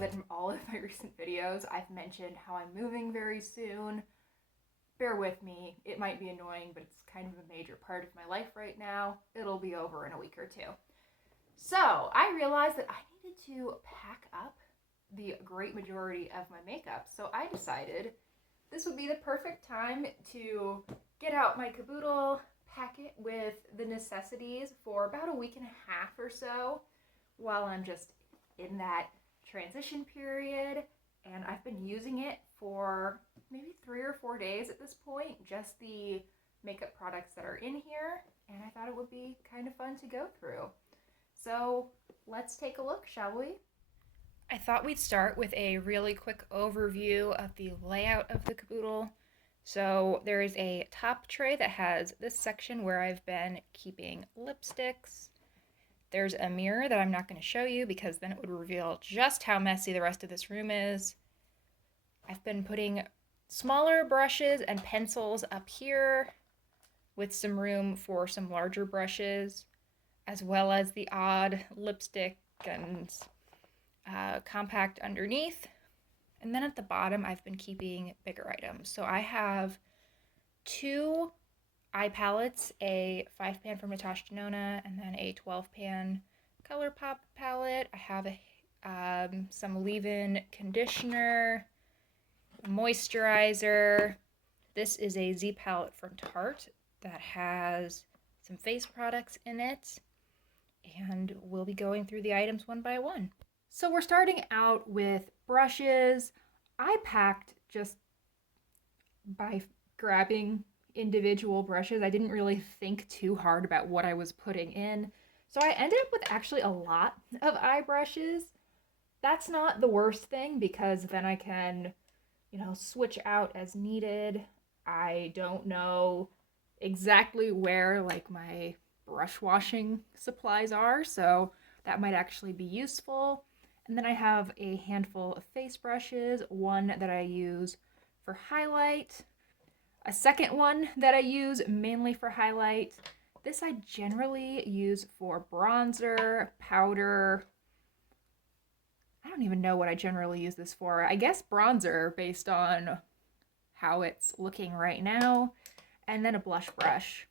that in all of my recent videos I've mentioned how I'm moving very soon. Bear with me, it might be annoying, but it's kind of a major part of my life right now. It'll be over in a week or two. So I realized that I needed to pack up the great majority of my makeup. So I decided this would be the perfect time to get out my Caboodle, pack it with the necessities for about a week and a half or so while I'm just in that transition period. And I've been using it for maybe 3 or 4 days at this point, just the makeup products that are in here. And I thought it would be kind of fun to go through. So let's take a look, shall we? I thought we'd start with a really quick overview of the layout of the Caboodle. So there is a top tray that has this section where I've been keeping lipsticks. There's a mirror that I'm not going to show you because then it would reveal just how messy the rest of this room is. I've been putting smaller brushes and pencils up here with some room for some larger brushes, as well as the odd lipstick and compact underneath. And then at the bottom, I've been keeping bigger items. So I have 2 eye palettes, a 5-pan from Natasha Denona, and then a 12-pan ColourPop palette. I have some leave-in conditioner, moisturizer. This is a Z palette from Tarte that has some face products in it, and we'll be going through the items one by one. So we're starting out with brushes. I packed just by grabbing individual brushes. I didn't really think too hard about what I was putting in. So I ended up with actually a lot of eye brushes. That's not the worst thing because then I can, switch out as needed. I don't know exactly where like my brush washing supplies are, so that might actually be useful. And then I have a handful of face brushes, one that I use for highlight, a second one that I use mainly for highlight. This I generally use for bronzer, powder. I don't even know what I generally use this for. I guess bronzer based on how it's looking right now. And then a blush brush.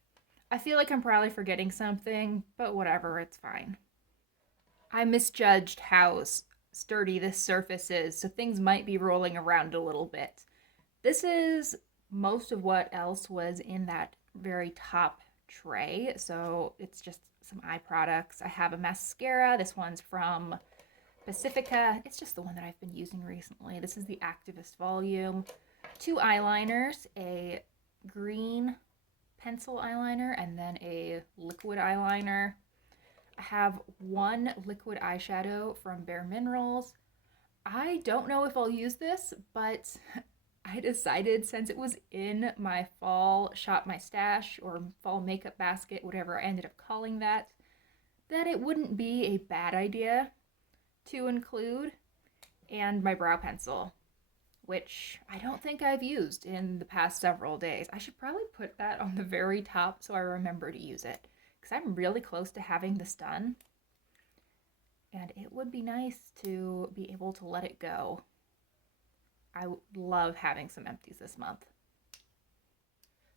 I feel like I'm probably forgetting something, but whatever, it's fine. I misjudged how sturdy this surface is, so things might be rolling around a little bit. This is most of what else was in that very top tray, so it's just some eye products. I have a mascara. This one's from Pacifica. It's just the one that I've been using recently. This is the Activist Volume. 2 eyeliners, a green pencil eyeliner and then a liquid eyeliner. I have 1 liquid eyeshadow from Bare Minerals. I don't know if I'll use this, but I decided since it was in my fall shop my stash or fall makeup basket, whatever I ended up calling that it wouldn't be a bad idea to include. And my brow pencil, which I don't think I've used in the past several days. I should probably put that on the very top so I remember to use it, because I'm really close to having this done, and it would be nice to be able to let it go. I love having some empties this month.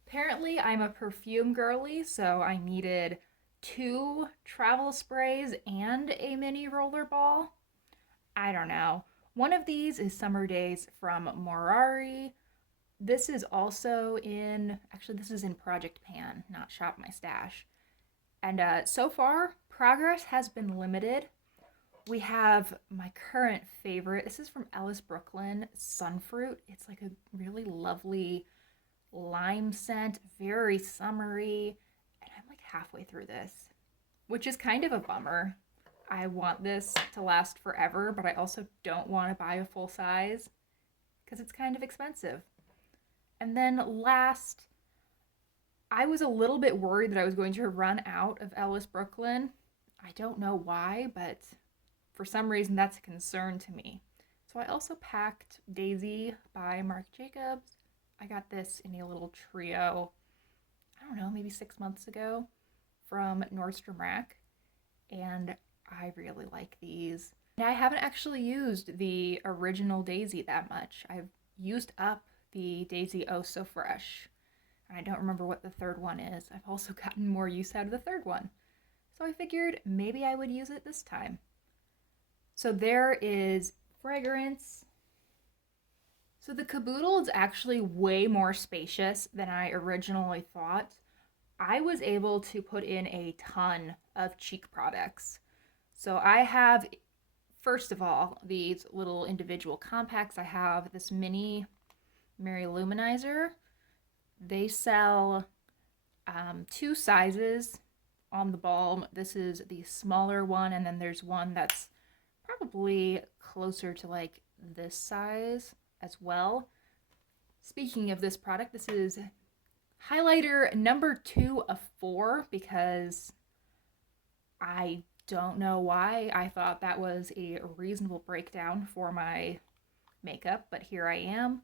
Apparently, I'm a perfume girly, so I needed 2 travel sprays and a mini roller ball. I don't know. One of these is Summer Days from Morari. This is also this is in Project Pan, not Shop My Stash. And so far, progress has been limited. We have my current favorite. This is from Ellis Brooklyn, Sunfruit. It's like a really lovely lime scent, very summery. And I'm like halfway through this, which is kind of a bummer. I want this to last forever, but I also don't want to buy a full size because it's kind of expensive. And then last, I was a little bit worried that I was going to run out of Ellis Brooklyn. I don't know why, but for some reason that's a concern to me. So I also packed Daisy by Marc Jacobs. I got this in a little trio, I don't know, maybe 6 months ago from Nordstrom Rack. And I really like these. And I haven't actually used the original Daisy that much. I've used up the Daisy Oh So Fresh. I don't remember what the third one is. I've also gotten more use out of the third one. So I figured maybe I would use it this time. So there is fragrance. So the Caboodle is actually way more spacious than I originally thought. I was able to put in a ton of cheek products. So I have, first of all, these little individual compacts. I have this mini Mary Luminizer. They sell two sizes on the balm. This is the smaller one, and then there's one that's probably closer to like this size as well. Speaking of this product, this is highlighter number 2 of 4 because I don't know why I thought that was a reasonable breakdown for my makeup, but here I am.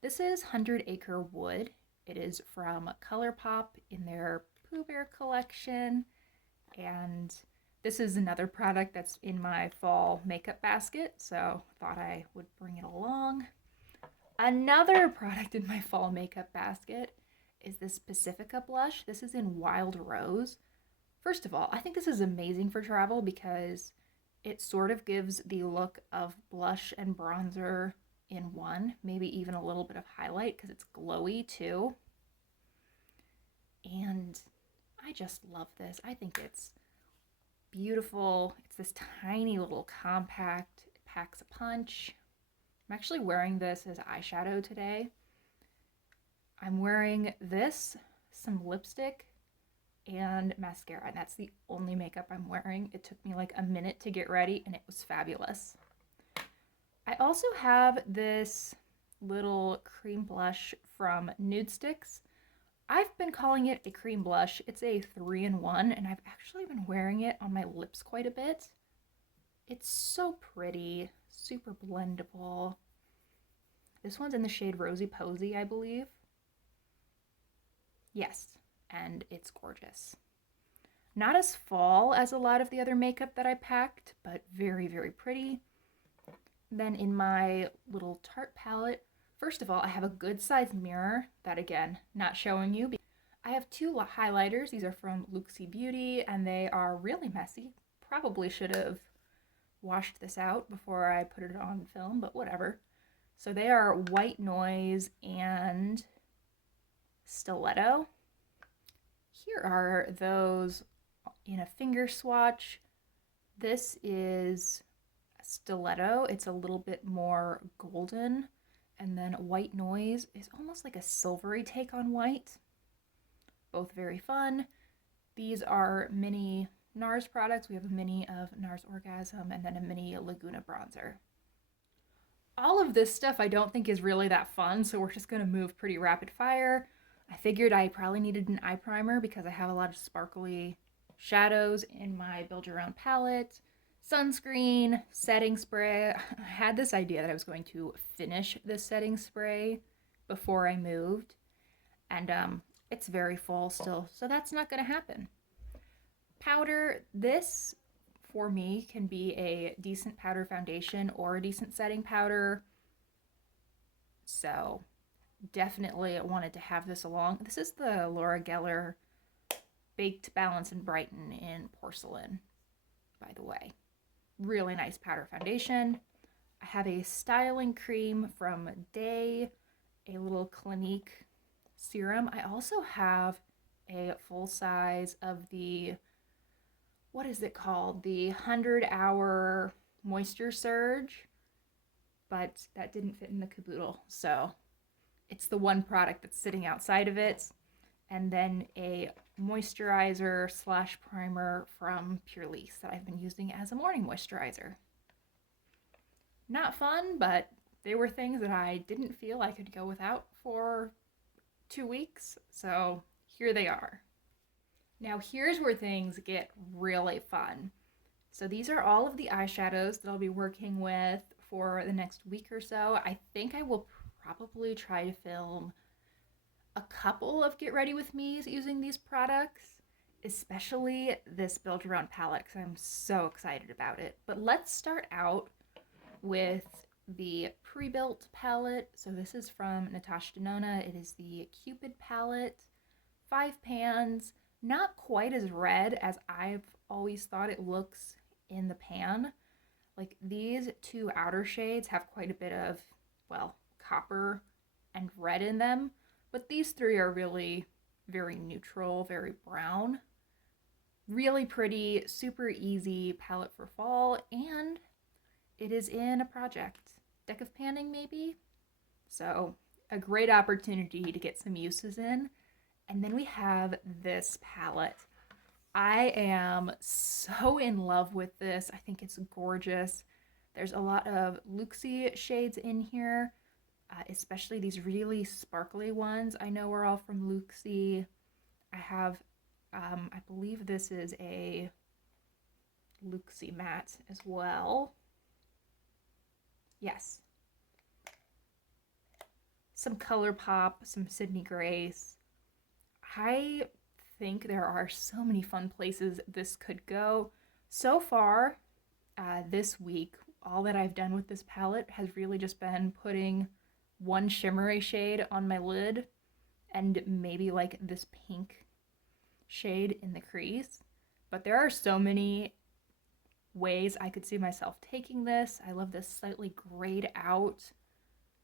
This is 100 Acre Wood. It is from ColourPop in their Pooh Bear collection, and this is another product that's in my fall makeup basket, so thought I would bring it along. Another product in my fall makeup basket is this Pacifica blush. This is in Wild Rose. First of all, I think this is amazing for travel because it sort of gives the look of blush and bronzer in one, maybe even a little bit of highlight because it's glowy too. And I just love this. I think it's beautiful. It's this tiny little compact. It packs a punch. I'm actually wearing this as eyeshadow today. I'm wearing this, some lipstick, and mascara, and that's the only makeup I'm wearing. It took me like a minute to get ready, and it was fabulous. I also have this little cream blush from Nude Sticks. I've been calling it a cream blush. It's a 3-in-1, and I've actually been wearing it on my lips quite a bit. It's so pretty, super blendable. This one's in the shade Rosy Posy, I believe. Yes, and it's gorgeous. Not as fall as a lot of the other makeup that I packed, but very, very pretty. Then in my little Tarte palette, first of all, I have a good size mirror that, again, not showing you. I have 2 highlighters. These are from Luxie Beauty, and they are really messy. Probably should have washed this out before I put it on film, but whatever. So they are White Noise and Stiletto. Here are those in a finger swatch. This is Stiletto. It's a little bit more golden. And then White Noise is almost like a silvery take on white. Both very fun. These are mini NARS products. We have a mini of NARS Orgasm and then a mini Laguna bronzer. All of this stuff I don't think is really that fun, so we're just going to move pretty rapid fire. I figured I probably needed an eye primer because I have a lot of sparkly shadows in my Build Your Own palette. Sunscreen, setting spray. I had this idea that I was going to finish this setting spray before I moved, and it's very full still, so that's not going to happen. Powder, this for me can be a decent powder foundation or a decent setting powder, so definitely wanted to have this along. This is the Laura Geller Baked Balance and Brighten in Porcelain, by the way. Really nice powder foundation. I have a styling cream from Day, a little Clinique serum. I also have a full size of the, what is it called? The 100-hour moisture surge, but that didn't fit in the Caboodle, so it's the one product that's sitting outside of it. And then a moisturizer slash primer from Pure Lease that I've been using as a morning moisturizer. Not fun, but they were things that I didn't feel I could go without for 2 weeks, so here they are. Now here's where things get really fun. So these are all of the eyeshadows that I'll be working with for the next week or so. I think I will probably try to film a couple of Get Ready With Me's using these products. especially this Build Your Own palette because I'm so excited about it. But let's start out with the pre-built palette. So this is from Natasha Denona. It is the Cupid palette, 5 pans, not quite as red as I've always thought it looks in the pan. Like these two outer shades have quite a bit of, well, copper and red in them, but these three are really very neutral, very brown. Really pretty, super easy palette for fall, and it is in a project. Deck of panning, maybe? So, a great opportunity to get some uses in. And then we have this palette. I am so in love with this. I think it's gorgeous. There's a lot of Luxie shades in here, especially these really sparkly ones. I know we're all from Luxie. I have, I believe this is a Luxie matte as well. Yes. Some ColourPop, some Sydney Grace. I think there are so many fun places this could go. So far, this week, all that I've done with this palette has really just been putting one shimmery shade on my lid and maybe like this pink shade in the crease. But there are so many ways I could see myself taking this. I love this slightly grayed out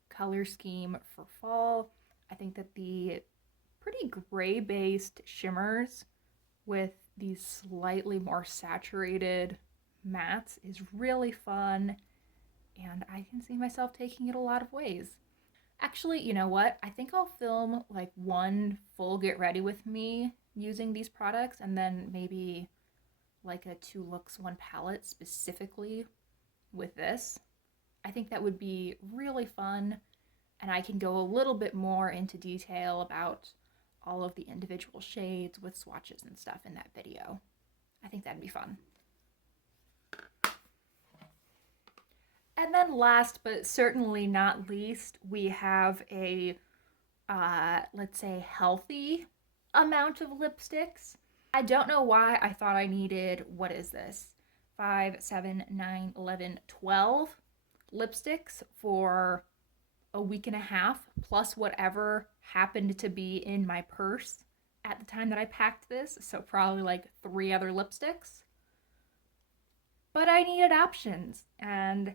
color scheme for fall. I think that the pretty gray based shimmers with these slightly more saturated mattes is really fun, and I can see myself taking it a lot of ways. Actually, you know what? I think I'll film like one full get ready with me using these products, and then maybe like a 2 looks 1 palette specifically with this. I think that would be really fun, and I can go a little bit more into detail about all of the individual shades with swatches and stuff in that video. I think that'd be fun. And then last but certainly not least, we have a, let's say, healthy amount of lipsticks. I don't know why I thought I needed, what is this? 5, 7, 9, 11, 12 lipsticks for a week and a half, plus whatever happened to be in my purse at the time that I packed this. So probably like 3 other lipsticks. But I needed options, and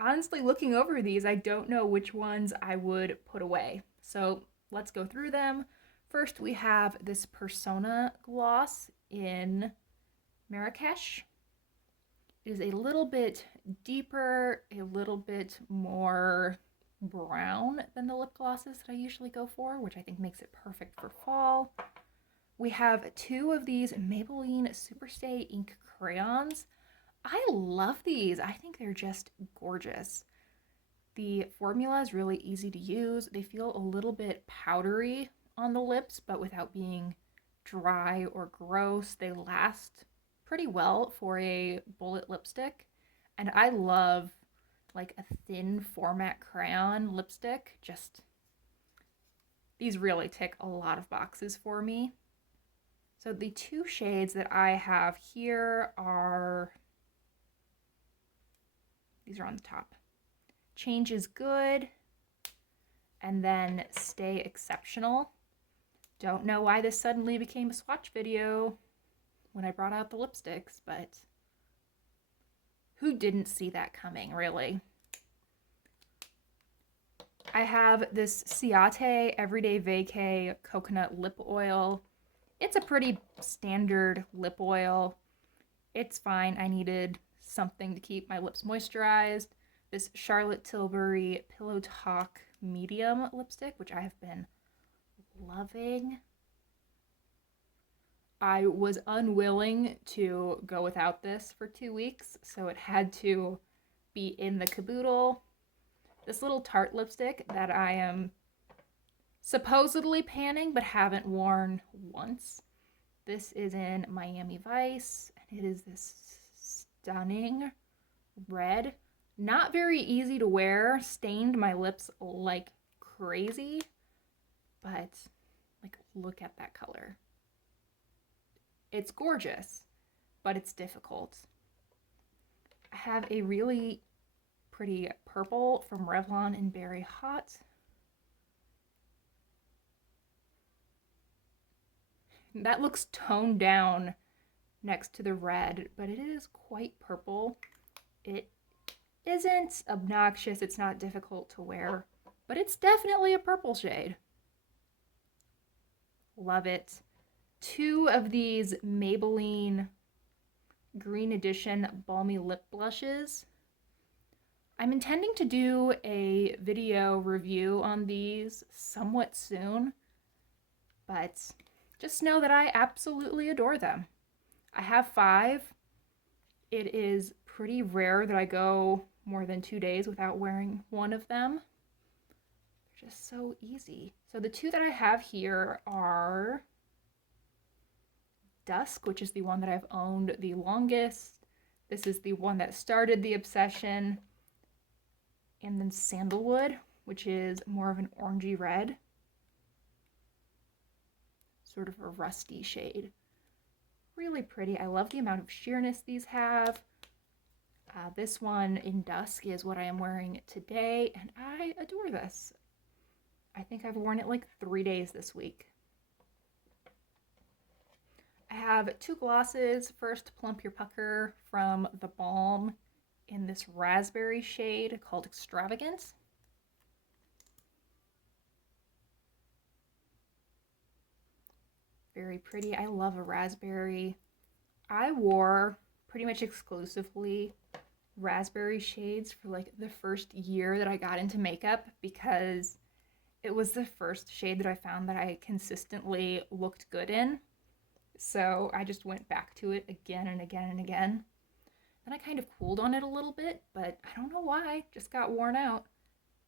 honestly, looking over these, I don't know which ones I would put away. So let's go through them. First, we have this Persona gloss in Marrakesh. It is a little bit deeper, a little bit more brown than the lip glosses that I usually go for, which I think makes it perfect for fall. We have 2 of these Maybelline Superstay ink crayons. I love these. I think they're just gorgeous. The formula is really easy to use. They feel a little bit powdery on the lips, but without being dry or gross. They last pretty well for a bullet lipstick. And I love like a thin format crayon lipstick. Just, these really tick a lot of boxes for me. So the 2 shades that I have here are, these are on the top. Change is Good, and then Stay Exceptional. Don't know why this suddenly became a swatch video when I brought out the lipsticks, but who didn't see that coming, really? I have this Ciate Everyday Vacay Coconut Lip Oil. It's a pretty standard lip oil. It's fine. I needed something to keep my lips moisturized. This Charlotte Tilbury Pillow Talk Medium lipstick, which I have been loving. I was unwilling to go without this for 2 weeks, so it had to be in the Caboodle. This little Tarte lipstick that I am supposedly panning but haven't worn once. This is in Miami Vice, and it is this stunning red. Not very easy to wear, stained my lips like crazy, but like look at that color. It's gorgeous, but it's difficult. I have a really pretty purple from Revlon in Berry Hot. That looks toned down next to the red, but it is quite purple. It isn't obnoxious, it's not difficult to wear, but it's definitely a purple shade. Love it. 2 of these Maybelline Green Edition Balmy Lip Blushes. I'm intending to do a video review on these somewhat soon, but just know that I absolutely adore them. I have 5. It is pretty rare that I go more than 2 days without wearing one of them. They're just so easy. So the 2 that I have here are Dusk, which is the one that I've owned the longest. This is the one that started the obsession. And then Sandalwood, which is more of an orangey red. Sort of a rusty shade. Really pretty. I love the amount of sheerness these have. This one in Dusk is what I am wearing today, and I adore this. I think I've worn it like 3 days this week. I have 2 glosses. First, Plump Your Pucker from The Balm in this raspberry shade called Extravagance. Very pretty. I love a raspberry. I wore pretty much exclusively raspberry shades for like the first year that I got into makeup because it was the first shade that I found that I consistently looked good in. So I just went back to it again and again and again. Then I kind of cooled on it a little bit, but I don't know why, just got worn out.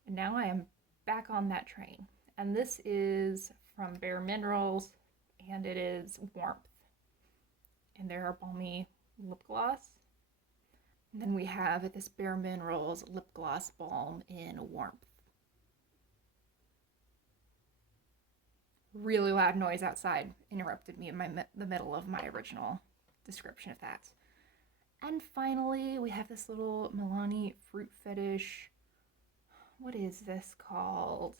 And now I am back on that train. And this is from Bare Minerals, and it is Warmth. And they're a balmy lip gloss. And then we have this Bare Minerals lip gloss balm in Warmth. Really loud noise outside interrupted me in the middle of my original description of that. And finally, we have this little Milani Fruit Fetish. What is this called?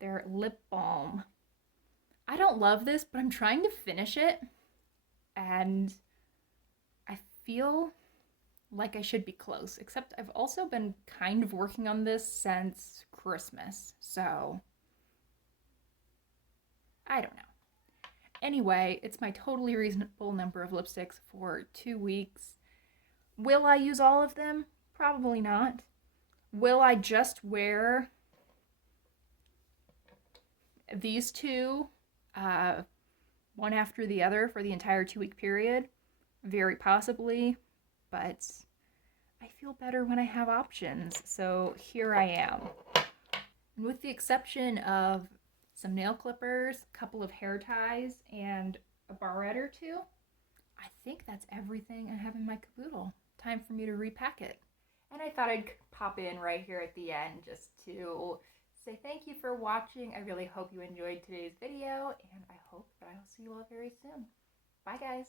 Their lip balm. I don't love this, but I'm trying to finish it. And I feel like I should be close, except I've also been kind of working on this since Christmas. So I don't know. Anyway, it's my totally reasonable number of lipsticks for 2 weeks. Will I use all of them? Probably not. Will I just wear these 2 one after the other for the entire 2-week period? Very possibly, but I feel better when I have options, so here I am. And with the exception of some nail clippers, a couple of hair ties, and a barrette or 2, I think that's everything I have in my caboodle. Time for me to repack it. And I thought I'd pop in right here at the end just to say thank you for watching. I really hope you enjoyed today's video, and I hope that I will see you all very soon. Bye, guys.